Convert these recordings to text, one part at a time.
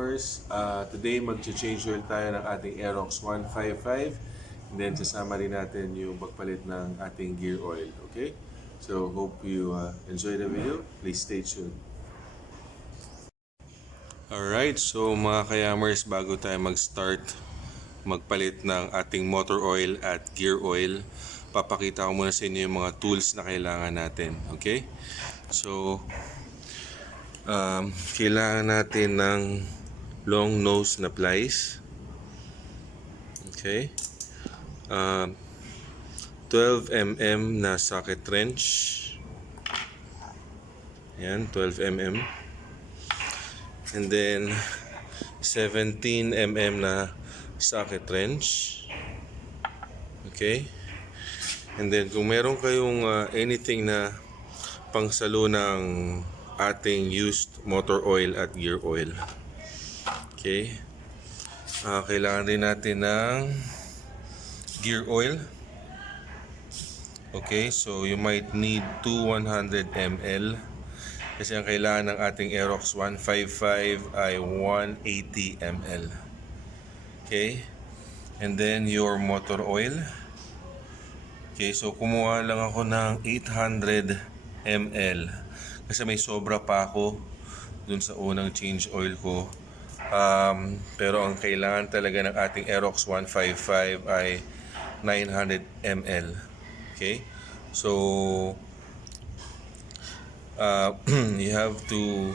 Kayamers, today mag-change oil tayo ng ating Aerox 155 and then sasama rin natin yung pagpalit ng ating gear oil, okay? So hope you enjoy the video. Please stay tuned. Alright, so mga Kayamers, bago tayo mag-start magpalit ng ating motor oil at gear oil, papakita ko muna sa inyo yung mga tools na kailangan natin, okay? So kailangan natin ng long nose na plies, okay, 12mm na socket wrench, yan, 12mm, and then 17mm na socket wrench, okay, and then kung meron kayong anything na pangsalo ng ating used motor oil at gear oil, okay. Kailangan din natin ng gear oil, okay. So you might need 100 ml kasi ang kailangan ng ating Aerox 155 ay 180 ml, okay. And then your motor oil, okay. So kumuha lang ako ng 800 ml kasi may sobra pa ako dun sa unang change oil ko. Pero ang kailangan talaga ng ating Aerox 155 ay 900 ml. Okay? So you have to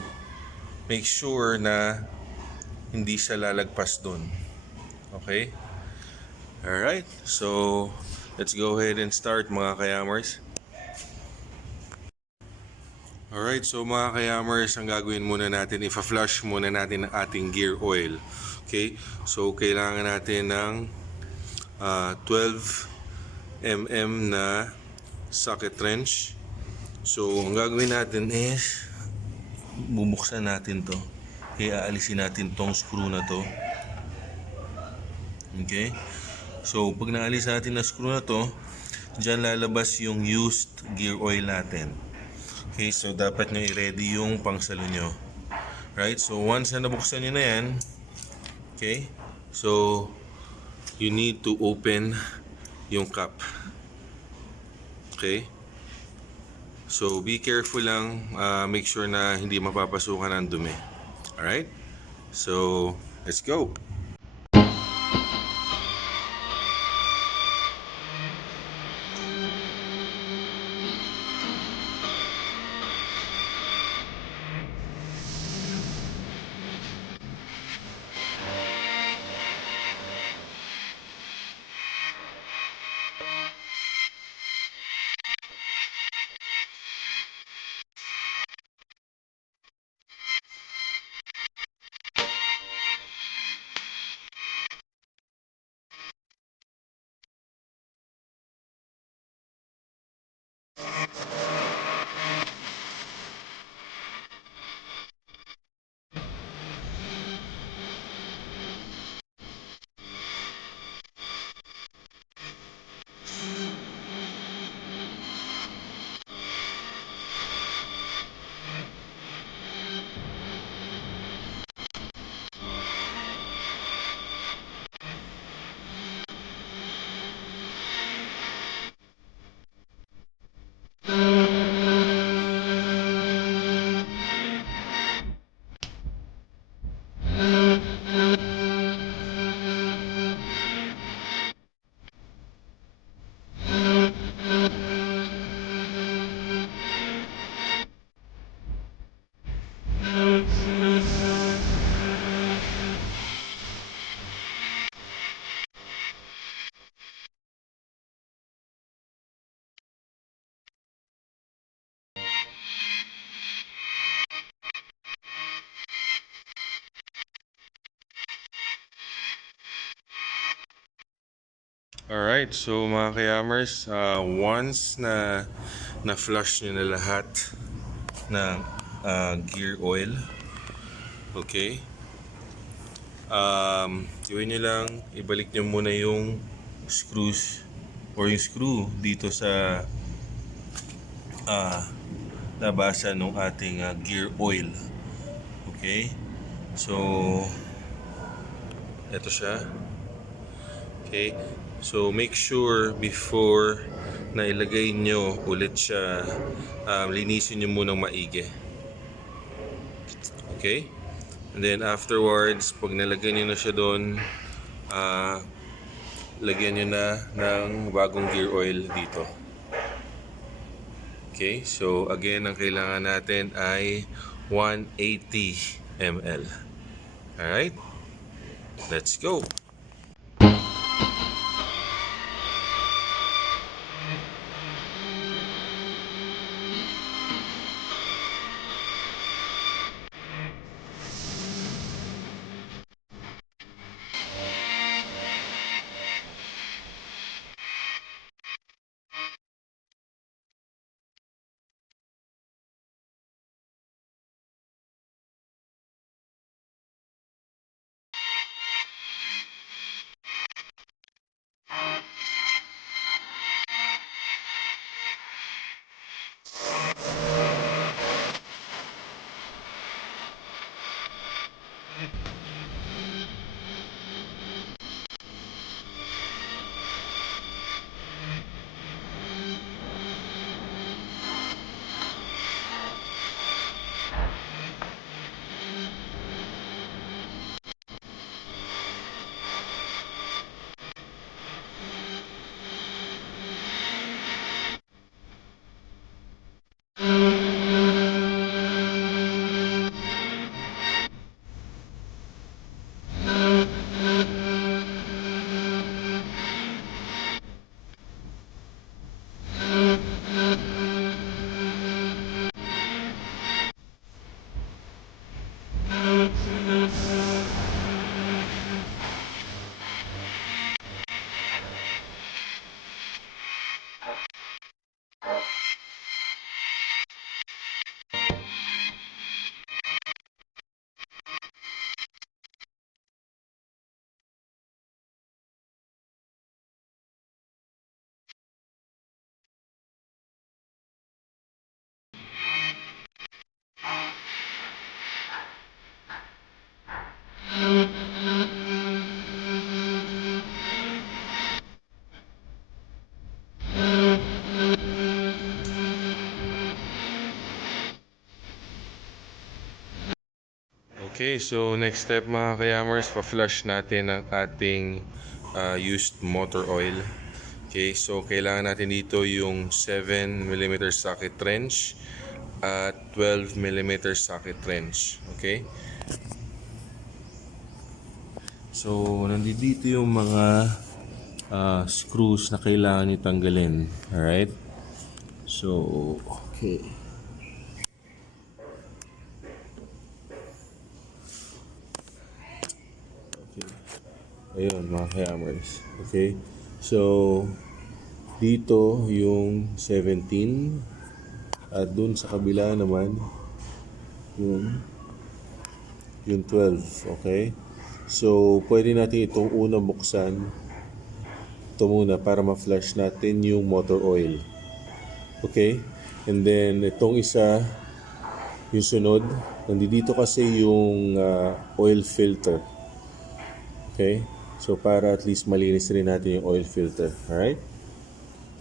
make sure na hindi siya lalagpas dun. Okay? Alright. So let's go ahead and start, mga Kayamers. Alright, so mga Kayamers, ang gagawin muna natin, ipa-flush muna natin ang ating gear oil. Okay, so kailangan natin ng 12mm na socket wrench. So ang gagawin natin is bubuksan natin to. Okay, aalisin natin tong screw na to. Okay, so pag naalis natin na screw na to, dyan lalabas yung used gear oil natin. Okay, so dapat nyo i-ready yung pangsalo nyo. Right, so once na nabuksan nyo na yan, okay, so you need to open yung cap. Okay, so be careful lang, make sure na hindi mapapasukan ng dumi. Alright, so let's go. Alright, so mga Kayamers, once na na-flush nyo na lahat ng gear oil, okay, gawin nyo lang, ibalik nyo muna yung screws or yung screw dito sa labasan ng ating gear oil, okay. So, ito siya. Okay? So, make sure before na ilagay nyo ulit siya, linisin nyo munang maigi. Okay? And then afterwards, pag nalagay nyo na siya doon, lagyan nyo na ng bagong gear oil dito. Okay? So, again, ang kailangan natin ay 180 ml. Alright? Let's go! Okay, so next step mga kayamers, pa-flush natin ang ating used motor oil. Okay, so kailangan natin dito yung 7mm socket wrench at 12mm socket wrench. Okay? So, nandito yung mga screws na kailangan nyo tanggalin. Alright? So, okay. Ayun mga ka-hammers. Okay. So, dito yung 17 at dun sa kabila naman yung 12. Okay. So, pwede natin itong una buksan. Ito muna para ma-flush natin yung motor oil. Okay. And then, itong isa, yung sunod, nandito kasi yung oil filter. Okay. So, para at least malinis rin natin yung oil filter. Alright?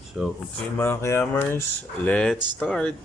So, okay mga kayamers, let's start!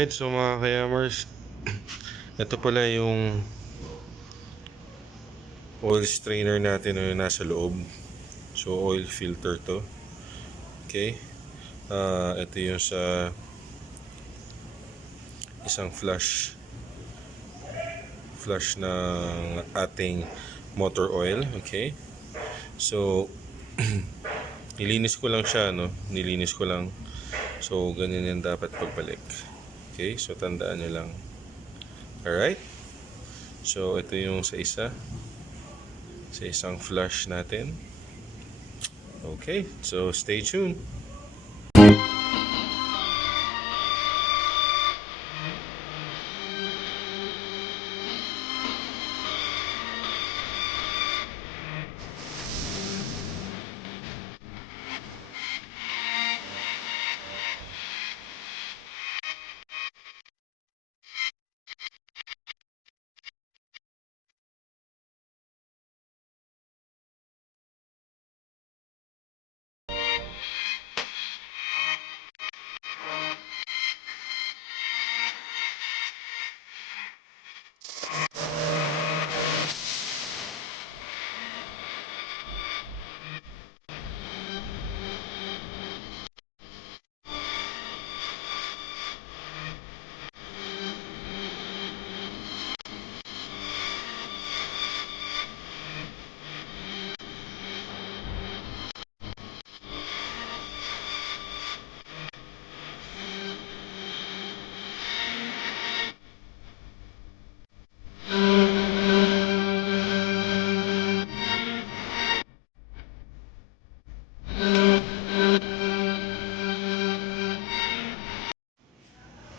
Alright, so mga kayamers, ito pala yung oil strainer natin na nasa loob. So oil filter to. Okay. Ito yung sa isang flush ng ating motor oil. Okay. So nilinis ko lang siya, no? Nilinis ko lang. So ganyan yan dapat pagbalik. Okay, so tandaan nyo lang. Alright. So ito yung sa isang flush natin. Okay, so stay tuned.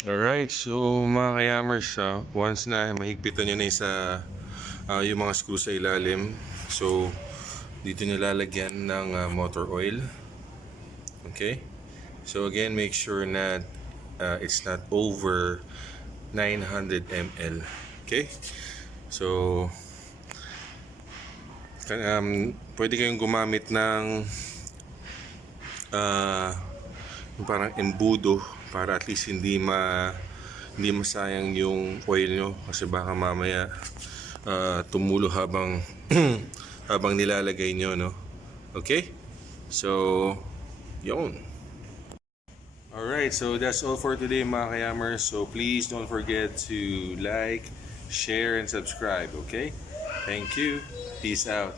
Alright, so mga kayamers, once na mahigpitan nyo na yung mga screw sa ilalim, so dito nyo lalagyan ng motor oil. Okay, so again, make sure na it's not over 900 ml. Okay, so pwede kayong gumamit ng yung parang embudo para at least hindi masayang yung oil nyo, kasi baka mamaya tumulo habang habang nilalagay nyo, no? Okay, so yun. Alright, so that's all for today mga kayamers. So please don't forget to like, share, and subscribe. Okay, thank you, peace out.